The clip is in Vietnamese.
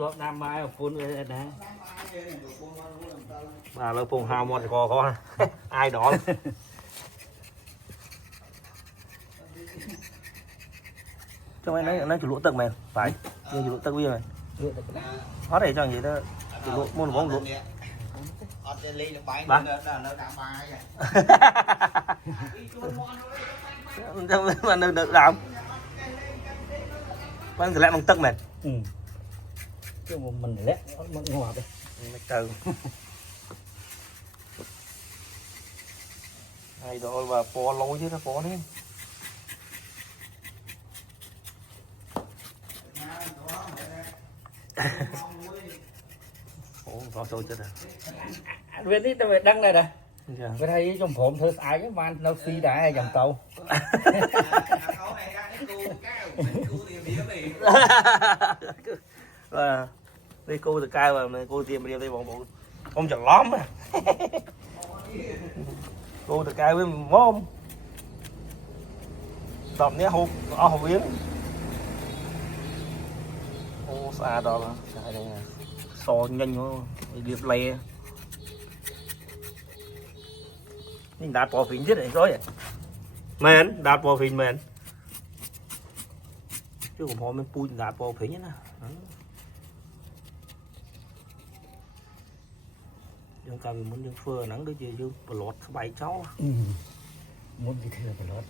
Lọt nam mai phun rồi nè. Mà lỡ phun hao một có ai đó cho mày nói chủ lúa tầng mày phải như chủ lúa tầng bây mày hóa để cho gì đó chủ lúa mua bóng lúa mà được làm quán thì lại bằng tầng mày Chứ mình lẽ nó ngọt đấy. mày từ ai đó và po lối chứ nó po đấy ủa có sôi chết rồi Bênนี้tao đăng này nè. dạ. Cái thấy trong phộm thơ ai cái van nó phi đã hay dòng tàu. Và đi cô từ cai và cô tìm đi đây bọn bộ ông chẳng lóm à cô từ cai với móm tầm nhé hộp ở hộp yến ô xa đó là xa đây nè so nhanh quá điệp lè nhưng đạt bỏ phình chết này rồi mền đạt bỏ phình mền chứ còn họ mình pui đạt bỏ phình nhá dương cao vì muốn dương phơ nắng đôi dương lọt bảy cháu Muốn gì thừa phải lót.